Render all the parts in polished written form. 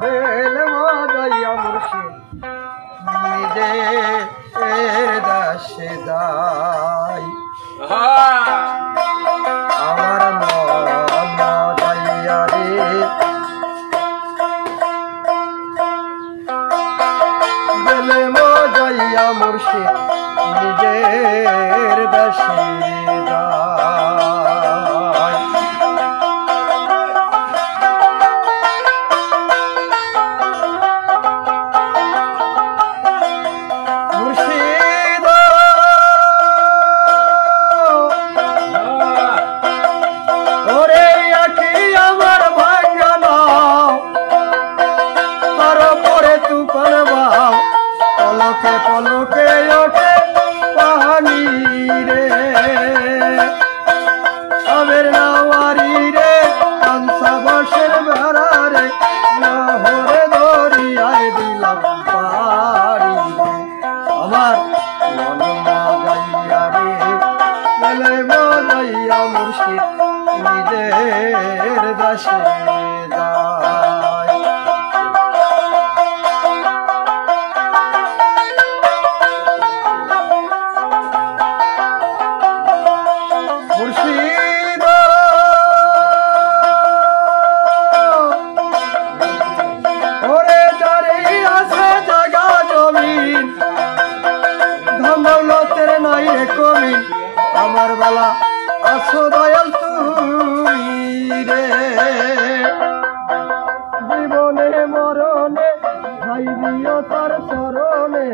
বেলে মজাইয়া মুর্শিদ নিজের দাসে দাই আমার মন মজাইয়া রে বেলে মজাইয়া মুর্শিদ নিজের দাসে দাই পলকে ওঠে পানি রে আবের নাওয়ারি রে কাঞ্চা বাঁশের বেড়া রে নহরে দরিয়ায় দিলাম পারি রে আমার মন মজাইয়া রে গেলে মজাইয়া মুর্শিদ নিজের দাসে যায় আমার বেলা আসো দয়াল তুমি রে জীবনে মরণে ভাই দিও তার চরণে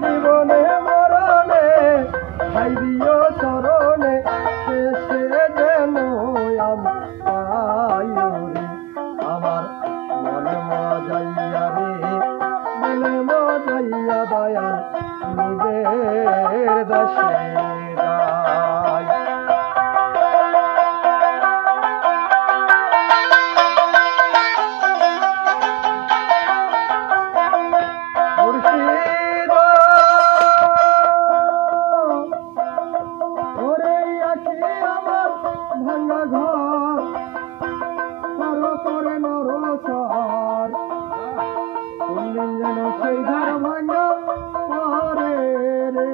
জীবনে মরণে ভাই দিও চরণে শেষে যেন আমি পাই রে আমার মনে মজাইয়া রে বেলে মজাইয়া দয়াল নিজের দাসে যায় মুর্শিদ ওরে আখি আমার ভাঙা ঘর তার উপরে নরসর কোনদিন যেন সেই ঘর ভাঙা পরে রে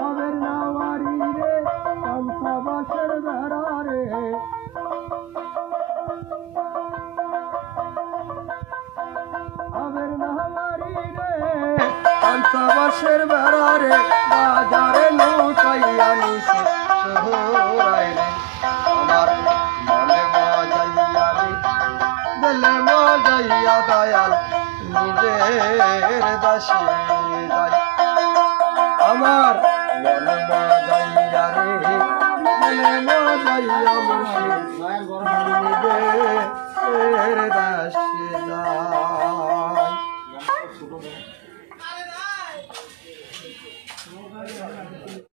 আবের নাওয়ারি রে কাঞ্চা বাঁশের বেড়া রে আবের নাওয়ারি রে কাঞ্চা বাঁশের বেড়া রে বাজারে লুটাইয়া নিছে শহরায় রে আমার মনে মজাইয়া রে বেলে মজাইয়া দয়াল নিজের দাসে যাই আমার মনে মজাইয়া রে বেলে মজাইয়া মুর্শিদ নিজের দাসে যাই